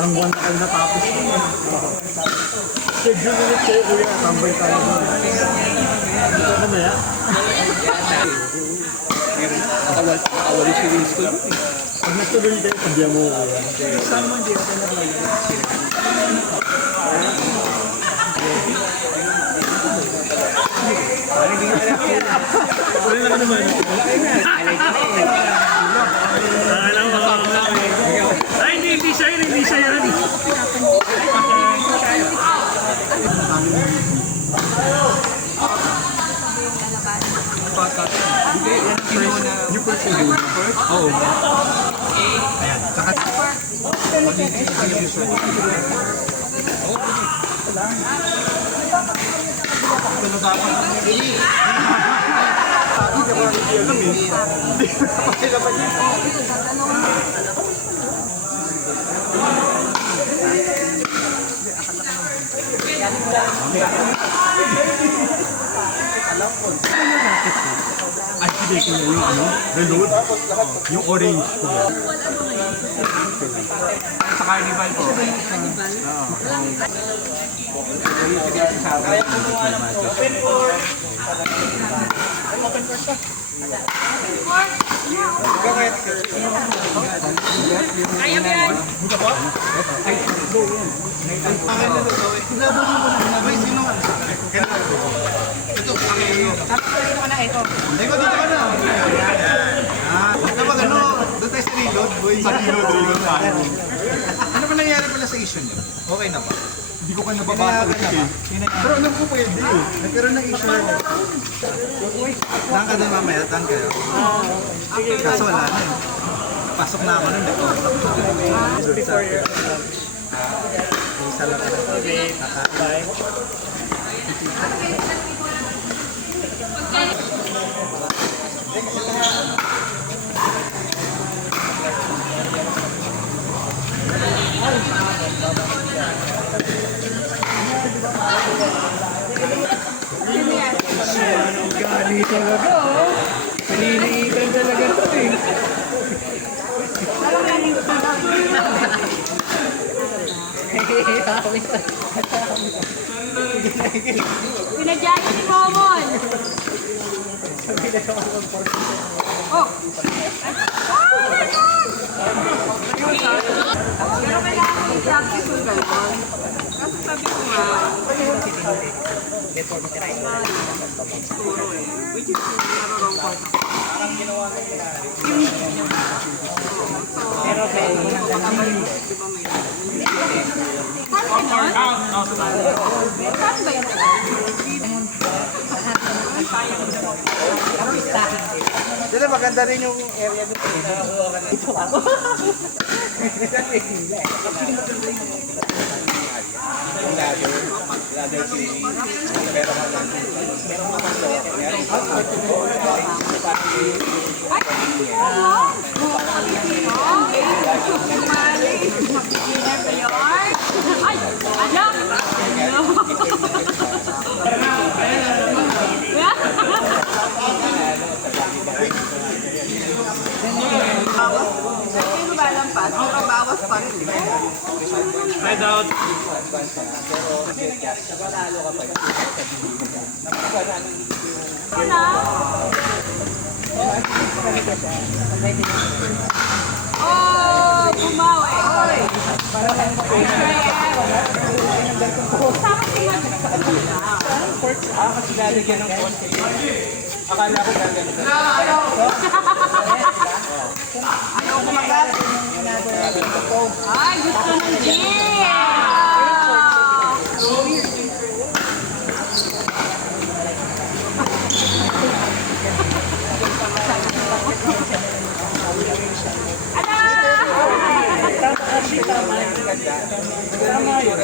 Parang buwan na kayo natapos. Schedule ulit kayo, kuya. Tambay tayo doon. Ito na maya. Nakawali si Winston. Pag natuloy kayo, pagyan mo, kuya. Saan mo hindi ako natuloy? Wala na naman. Alam mo, ay, hindi siya yun, hindi siya yan. Yung first yung dulo. Oo. Ayan. Saka yung usual. Ito dapat. Hindi ko hindi alam eh. Hindi ko napakilaban yun. Ay, hindi ko yung ano, reload, yung orange ko. Sa carnival po. Carnival? Doon tayo sa reload, boy. Sa reload tayo. Ano ba nangyari pala sa issue niyo? Okay na ba? Hindi ko pa nababasa eh. Pero alam ko pwede eh. Nagkaroon ng issue. Saan ka doon mamaya? Saan kayo? Kaso wala na eh. Pasok na ako nun. Before your... Isa lang ka. Okay, bye. Gali talaga, oh. Paniniitan talaga ito eh. Pinadyan si Common! Oh! Pero kailangan mo i-practice yung gano'n. Kasi sabi ko nga, siguro eh. Which is narorong ko. Pero kailangan Di ba may... Saan ba yun? Dito maganda rin yung area dito. Ito ako. Ay, Common! Sumali! Makikita ba yun? Ay! Alam! Sino ba lampas? Bawas pa rin. Side out. Oh, bumawi. Oy. Sama si Kasi lalagyan ng konti. Akala ko gagawin. Ayaw kumagat. Ay, gusto ng gym. Tama yun.